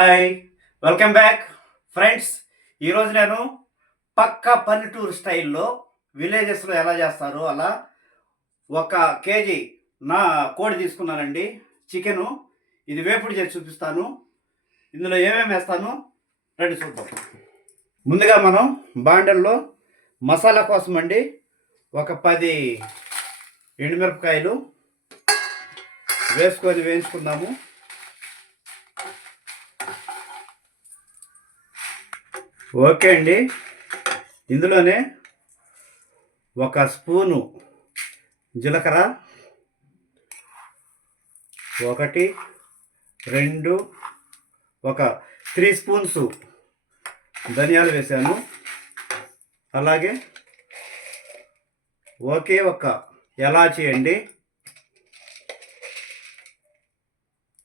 Hi welcome back. Friends ఈరోజు నేను పక్క పల్లెటూరు స్టైల్లో విలేజెస్లో ఎలా చేస్తారో అలా ఒక కేజీ నా కోడి తీసుకున్నానండి చికెను. ఇది వేపుడు చేసి చూపిస్తాను. ఇందులో ఏమేమి వేస్తాను? రెండు చూద్దాం. ముందుగా మనం బాండల్లో మసాలా కోసం అండి ఒక పది ఎండుమిరపకాయలు వేసుకొని వేయించుకుందాము. ఓకే అండి. ఇందులోనే ఒక స్పూను జీలకర్ర ఒకటి రెండు ఒక త్రీ స్పూన్స్ ధనియాలు వేసాను. అలాగే ఒకే ఒక ఎలాచి అండి.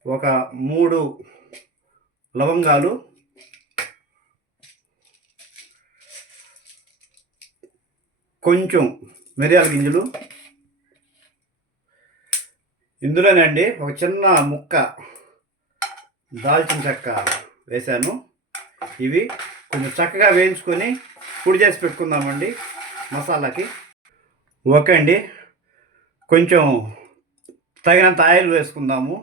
ఒక మూడు లవంగాలు కొంచెం మిరియాల గింజలు. ఇందులోనండి ఒక చిన్న ముక్క దాల్చిన చెక్క వేశాను. ఇవి కొంచెం చక్కగా వేయించుకొని పొడి చేసి పెట్టుకుందామండి మసాలాకి. ఓకే అండి. కొంచెం తగినంత ఆయిల్ వేసుకుందాము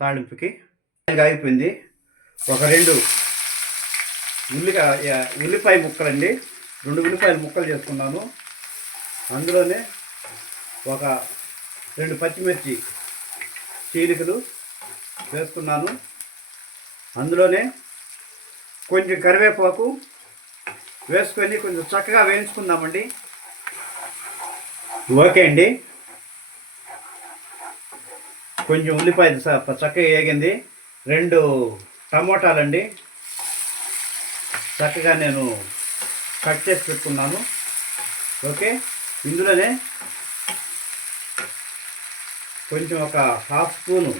తాళింపుకి ఆగిపోయింది. ఒక రెండు ఉల్లికాయ ఉల్లిపాయ ముక్కలండి. రెండు ఉల్లిపాయలు ముక్కలు చేసుకున్నాను. అందులోనే ఒక రెండు పచ్చిమిర్చి చీలికలు వేసుకున్నాను. అందులోనే కొంచెం కరివేపాకు వేసుకొని కొంచెం చక్కగా వేయించుకుందామండి. ఓకే అండి. కొంచెం ఉల్లిపాయలు చక్కగా వేగింది. రెండు టమోటాలండి. చక్కగా నేను కట్ చేసి పెట్టుకున్నాను. ఓకే? ఇందులోనే కొంచెం ఒక హాఫ్ స్పూను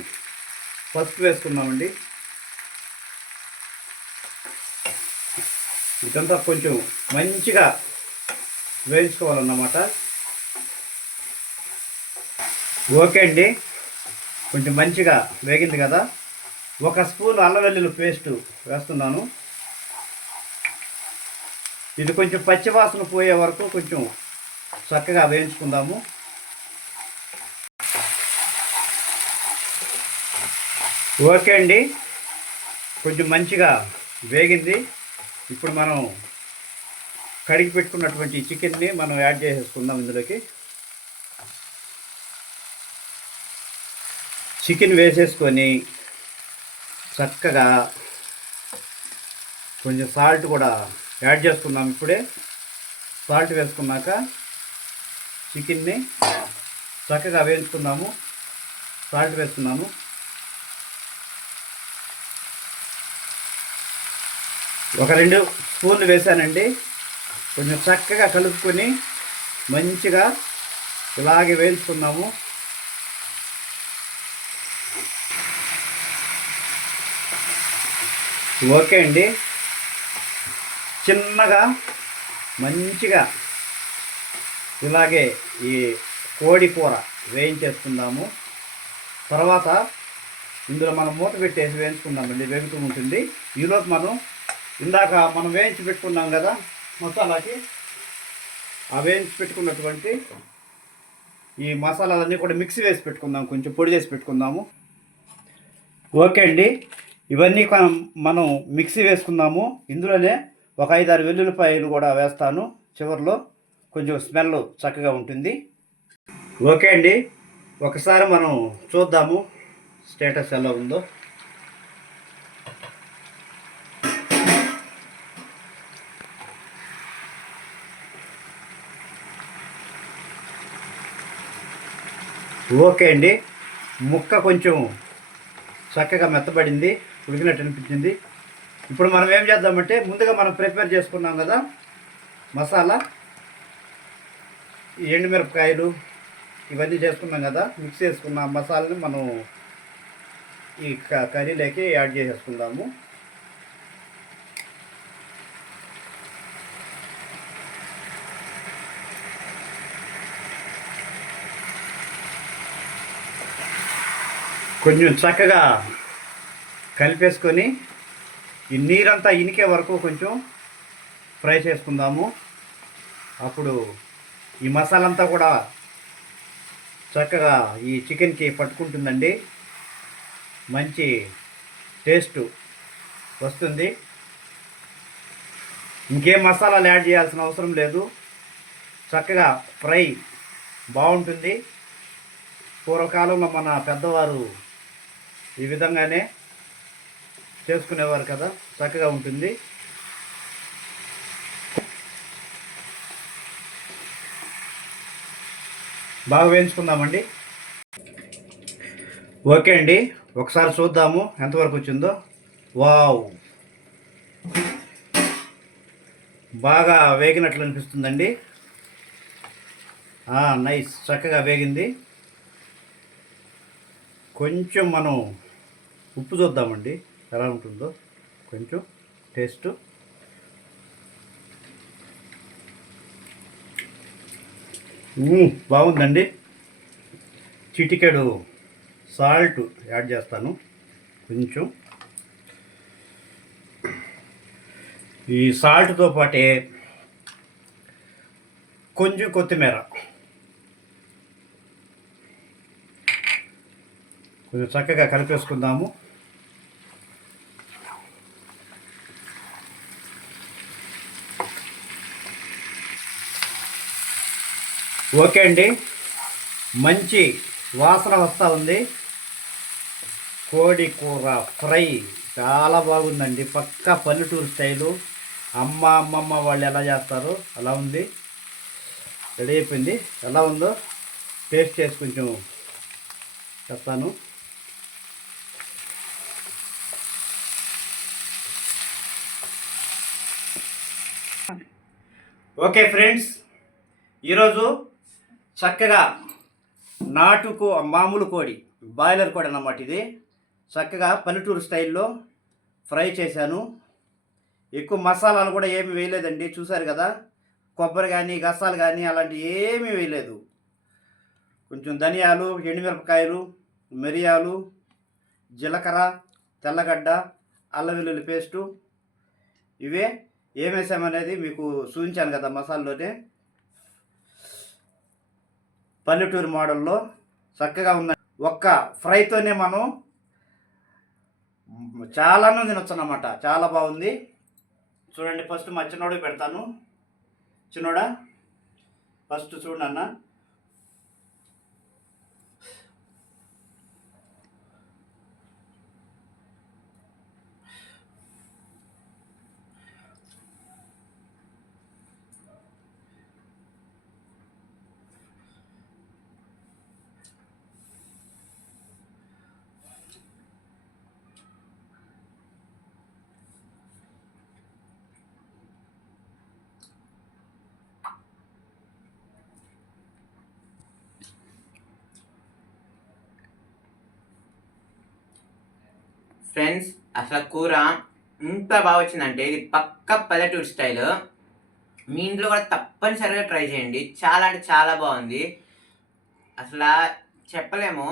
పసుపు వేసుకున్నామండి ఇదంతా కొంచెం మంచిగా వేయించుకోవాలన్నమాట. ఓకే అండి. కొంచెం మంచిగా వేగింది కదా. ఒక స్పూన్ అల్లం వెల్లుల్లి పేస్ట్ వేస్తున్నాను. ఇది కొంచెం పచ్చివాసన పోయే వరకు కొంచెం చక్కగా వేయించుకుందాము. ఓకే అండి. కొంచెం మంచిగా వేగింది. ఇప్పుడు మనం కడిగి పెట్టుకున్నటువంటి చికెన్ని మనం యాడ్ చేసేసుకుందాం ఇందులోకి. చికెన్ వేసేసుకొని చక్కగా కొంచెం సాల్ట్ కూడా యాడ్ చేసుకుందాం ఇప్పుడే. సాల్ట్ వేసుకున్నాక చికెన్ని చక్కగా వేయించుకుందాము. సాల్ట్ వేస్తున్నాము. ఒక రెండు స్పూన్లు వేసానండి కొంచెం చక్కగా కలుపుకొని మంచిగా ఇలాగే వేయించుకుందాము. ఓకే అండి. చిన్నగా మంచిగా ఇలాగే ఈ కోడి కూర వేయించేసుకుందాము. తర్వాత ఇందులో మనం మూత పెట్టేసి వేయించుకుందామండి వేగుతూ ఉంటుంది. ఈలోపు మనం ఇందాక మనం వేయించి పెట్టుకున్నాం కదా మసాలాకి ఆ వేయించి పెట్టుకున్నటువంటి ఈ మసాలాలన్నీ కూడా మిక్సీ వేసి పెట్టుకుందాం కొంచెం పొడి చేసి పెట్టుకుందాము. ఓకే అండి. ఇవన్నీ మనం మిక్సీ వేసుకుందాము. ఇందులోనే ఒక ఐదారు వెల్లుల్లిపాయలు కూడా వేస్తాను. చివరిలో కొంచెం స్మెల్ చక్కగా ఉంటుంది. ఓకే అండి. ఒకసారి మనం చూద్దాము స్టేటస్ ఎలా ఉందో. ఓకే అండి. ముక్క కొంచెం చక్కగా మెత్తబడింది ఉడికినట్టు అనిపించింది. ఇప్పుడు మనం ఏం చేద్దామంటే ముందుగా మనం ప్రిపేర్ చేసుకున్నాం కదా మసాలా ఈ ఎండుమిరపకాయలు ఇవన్నీ చేసుకున్నాం కదా మిక్స్ చేసుకున్న మసాలాని మనం ఈ క- కర్రీలోకి యాడ్ చేసేసుకుందాము. కొంచెం చక్కగా కలిపేసుకొని ఈ నీరంతా ఇనికే వరకు కొంచెం ఫ్రై చేసుకుందాము. అప్పుడు ఈ మసాలా అంతా కూడా చక్కగా ఈ చికెన్కి పట్టుకుంటుందండి. మంచి టేస్ట్ వస్తుంది. ఇంకేం మసాలాలు యాడ్ చేయాల్సిన అవసరం లేదు. చక్కగా ఫ్రై బాగుంటుంది. పూర్వకాలంలో మన పెద్దవారు ఈ విధంగానే చేసుకునేవారు కదా చక్కగా ఉంటుంది. బాగా వేయించుకుందామండి. ఓకే అండి ఒకసారి చూద్దాము ఎంతవరకు వచ్చిందో. వావ్! బాగా వేగినట్లు అనిపిస్తుందండి. నైస్ చక్కగా వేగింది. కొంచెం మనం ఉప్పు చూద్దామండి. ఎలా ఉంటుందో కొంచెం టేస్ట్. బాగుందండి. చిటికెడు సాల్ట్ యాడ్ చేస్తాను. కొంచెం. ఈ సాల్ట్తో పాటే కొంచెం కొత్తిమీర. కొంచెం చక్కగా కలిపేసుకుందాము. ఓకే అండి. మంచి వాసన వస్తూ ఉంది. కోడి కూర ఫ్రై చాలా బాగుందండి. పక్కా పల్లెటూరు స్టైలు. అమ్మ అమ్మమ్మ వాళ్ళు ఎలా చేస్తారో అలా ఉంది. రెడీ అయిపోయింది. ఎలా ఉందో టేస్ట్ చేసి కొంచెం చెప్తాను. ఓకే ఫ్రెండ్స్ ఈరోజు చక్కగా నాటుకు మామూలు కోడి బాయిలర్ కోడి అన్నమాట ఇది. చక్కగా పల్లెటూరు స్టైల్లో ఫ్రై చేశాను. ఎక్కువ మసాలాలు కూడా ఏమి వేయలేదండి చూసారు కదా? కొబ్బరి కానీ గసాలు కానీ అలాంటివి ఏమీ వేయలేదు. కొంచెం ధనియాలు ఎండుమిరపకాయలు మిరియాలు జీలకర్ర తెల్లగడ్డ అల్లం వెల్లుల్లి పేస్టు ఇవే ఏమేసామనేది మీకు చూపించాను కదా మసాలాలోనే. పల్లెటూరు మోడల్లో చక్కగా ఉన్న ఒక్క ఫ్రైతోనే మనం చాలాను తినొచ్చన్నమాట. చాలా బాగుంది. చూడండి ఫస్ట్ మా చిన్నోడికి పెడతాను. చిన్నోడా? ఫస్ట్ చూడండి ఫ్రెండ్స్ అసలు కూర ఇంత బాగా వచ్చిందంటే ఇది పక్క పల్లెటూరు స్టైల్. మీ ఇంట్లో కూడా తప్పనిసరిగా ట్రై చేయండి. చాలా అంటే చాలా బాగుంది. అసలు చెప్పలేము.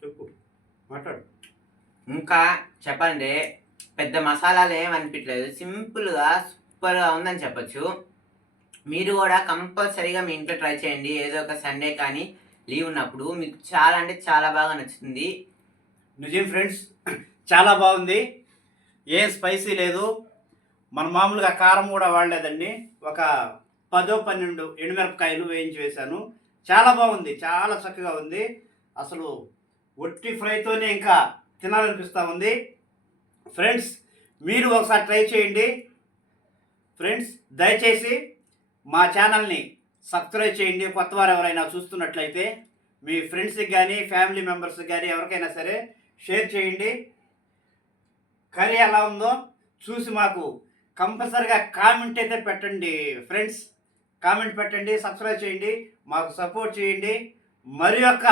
చెప్పు. మాట్లాడు. ఇంకా చెప్పండి పెద్ద మసాలాలు ఏం అనిపించలేదు. సింపుల్గా సూపర్గా ఉందని చెప్పొచ్చు. మీరు కూడా కంపల్సరీగా మీ ఇంట్లో ట్రై చేయండి. ఏదో ఒక సండే కానీ లీవ్ ఉన్నప్పుడు మీకు చాలా అంటే చాలా బాగా నచ్చుతుంది. నిజం ఫ్రెండ్స్ చాలా బాగుంది. ఏం స్పైసీ లేదు. మన మామూలుగా కారం కూడా వాడలేదండి. ఒక పదో పన్నెండు ఎండుమిరపకాయలు వేయించి వేశాను. చాలా బాగుంది చాలా చక్కగా ఉంది. అసలు ఒట్టి ఫ్రైతోనే ఇంకా తినాలనిపిస్తూ ఉంది. ఫ్రెండ్స్ మీరు ఒకసారి ట్రై చేయండి. ఫ్రెండ్స్ దయచేసి మా ఛానల్ని సబ్స్క్రైబ్ చేయండి. కొత్త వారు ఎవరైనా చూస్తున్నట్లయితే మీ ఫ్రెండ్స్కి కానీ ఫ్యామిలీ మెంబర్స్కి కానీ ఎవరికైనా సరే షేర్ చేయండి. కర్రీ ఎలా ఉందో చూసి మాకు కంపల్సరిగా కామెంట్ అయితే పెట్టండి ఫ్రెండ్స్. కామెంట్ పెట్టండి సబ్స్క్రైబ్ చేయండి మాకు సపోర్ట్ చేయండి. మరి యొక్క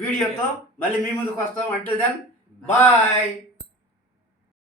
వీడియోతో మళ్ళీ మీ ముందుకు వస్తాం. అంటే దెన్ బాయ్